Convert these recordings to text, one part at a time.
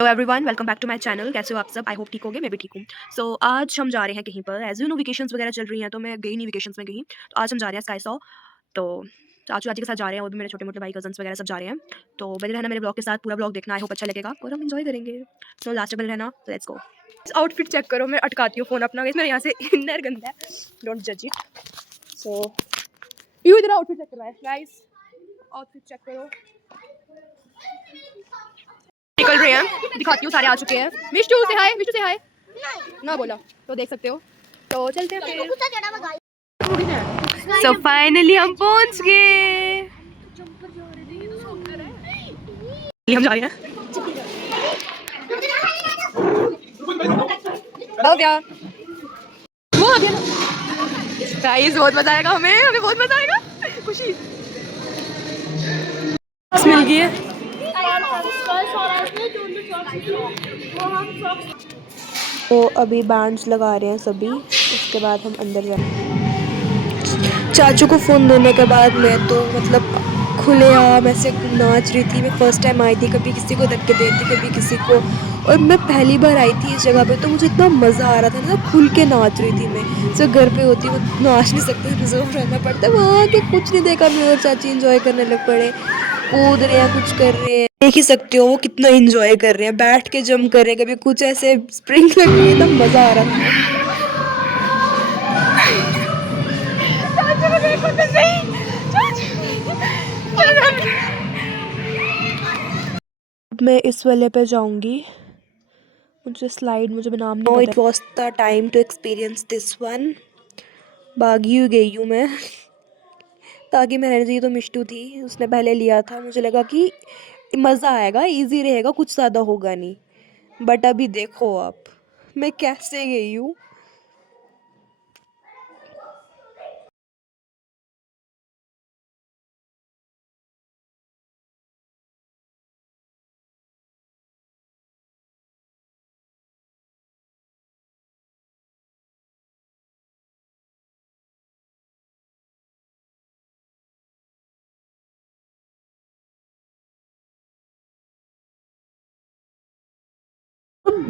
Hello everyone, welcome back to my channel. कैसे हो आप सब? आई होप ठीक होगे, मैं भी ठीक हूँ। सो आज हम जा रहे हैं कहीं पर, एज़ यू नो वेकेशंस वगैरह चल रही हैं, तो मैं गई नहीं वेकेशंस में कहीं। तो आज हम जा रहे हैं स्काई सॉ। तो चाचू-चाची के साथ जा रहे हैं, और भी मेरे छोटे-मोटे भाई कज़न्स वगैरह सब जा रहे हैं। तो बने रहना मेरे ब्लॉग के साथ, पूरा ब्लॉग देखना, आई होप अच्छा लगेगा और हम एन्जॉय करेंगे। सो लास्ट तक बने रहना, लेट्स गो। आउटफिट चेक करो, मैं अटकाती हूँ फ़ोन अपना, गाइस मेरे यहाँ से इनर गंदा है, डोंट जज इट। सो यू इधर आउटफिट चेक करवाएं गाइस, आउटफिट चेक करो। निकल रहे हैं, दिखाती हूँ, सारे आ चुके हैं। मिष्टू से हाय, मिष्टू से हाय ना बोला तो देख सकते हो। तो चलते हैं फिर। सो फाइनली हम पहुंच गए। हम जा रहे हैं। भव्या वो आ गया ना। गाइस बहुत मजा आएगा, हमें बहुत मजा आएगा। खुशी मिल गई है। तो अभी बैंड्स लगा रहे हैं सभी, उसके बाद हम अंदर जाएंगे। चाचू को फ़ोन देने के बाद मैं तो मतलब खुलेआम ऐसे नाच रही थी। मैं फर्स्ट टाइम आई थी, कभी किसी को धक्के दे रही थी, कभी किसी को, और मैं पहली बार आई थी इस जगह पे, तो मुझे इतना मज़ा आ रहा था ना, खुल के नाच रही थी मैं। जो घर पे होती वो नाच नहीं सकते, रिजर्व रहना पड़ता। वहाँ आके कुछ नहीं देखा, मैं और चाची इंजॉय करने लग पड़े, कूद रहे हैं, कुछ कर रहे हैं। देख ही सकते हो वो कितना इंजॉय कर रहे हैं, बैठ के जंप कर रहे हैं, कभी कुछ ऐसे स्प्रिंग लग रही है, एकदम मज़ा आ रहा था। चाचू को देखो तो सही, मैं इस वाले पे जाऊंगी, मुझे स्लाइड, मुझे नाम नहीं पता। It was the time to experience this one. भागी हुई गई हूँ मैं। ताकि मैं रहने चाहिए तो मिष्टू थी, उसने पहले लिया था, मुझे लगा कि मज़ा आएगा, इजी रहेगा, कुछ ज़्यादा होगा नहीं। बट अभी देखो आप मैं कैसे गई हूँ।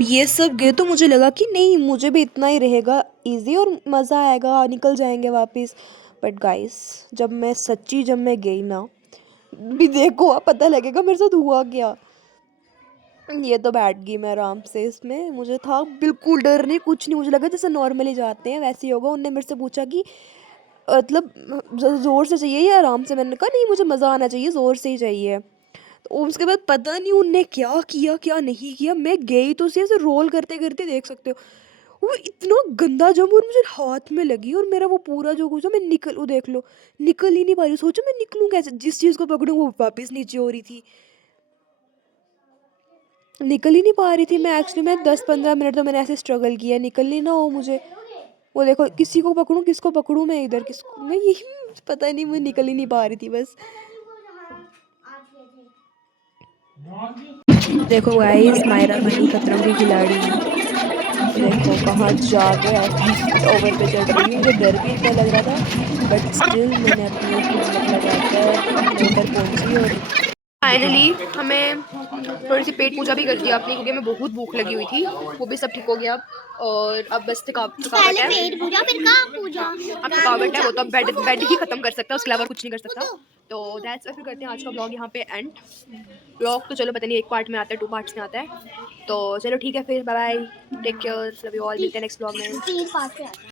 ये सब गए तो मुझे लगा कि नहीं, मुझे भी इतना ही रहेगा इजी और मज़ा आएगा, निकल जाएंगे वापस। बट गाइस जब मैं गई ना, भी देखो आप, पता लगेगा मेरे साथ हुआ क्या। ये तो बैठ गई मैं आराम से इसमें, मुझे था बिल्कुल डर नहीं, कुछ नहीं, मुझे लगा जैसे नॉर्मली जाते हैं वैसे ही होगा। उनने मेरे से पूछा कि मतलब ज़ोर से चाहिए या आराम से, मैंने कहा नहीं, मुझे मज़ा आना चाहिए, ज़ोर से ही चाहिए। तो उसके बाद पता नहीं उनने क्या किया क्या नहीं किया, मैं गई तो उसे ऐसे रोल करते करते, देख सकते हो वो इतना गंदा जम, और मुझे हाथ में लगी, और मेरा वो पूरा जो कुछ है, मैं निकल, वो देख लो, निकल ही नहीं पा रही। सोचो मैं निकलूँ कैसे, जिस चीज़ को पकड़ूँ वो वापस नीचे हो रही थी, निकल ही नहीं पा रही थी मैं। एक्चुअली मैं 10-15 मिनट तो मैंने ऐसे स्ट्रगल किया, निकल ही ना हो मुझे। वो देखो, किसी को पकड़ूँ, किसको पकड़ूँ मैं, इधर किसको, मैं यही पता नहीं, मैं निकल ही नहीं पा रही थी बस। देखो गाइस, मायरा मिनी खतरों की खिलाड़ी, देखो कहाँ जाके फर्स्ट ओवर पे चढ़ रही है। मुझे डर भी इतना लग रहा था, बट स्टिल मैंने अपनी हिम्मत लगाकर मोटर पहुंची। और फाइनली हमें थोड़ी सी पेट पूजा भी कर दिया अपनी, क्योंकि हमें बहुत भूख लगी हुई थी, वो भी सब ठीक हो गया अब। और अब बस थकावट है, पेट पूजा फिर कहाँ पूजा, अब थकावट है, वो तो अब बेड बेड ही खत्म कर सकता है, उसके अलावा कुछ नहीं कर सकता। तो दैट्स फिर करते हैं आज का ब्लॉग यहाँ पे एंड। ब्लॉग तो चलो पता नहीं, एक पार्ट में आता है, 2 पार्ट्स में आता है। तो चलो ठीक है फिर, bye bye, take care, love you all, मिलते हैं नेक्स्ट ब्लॉग में।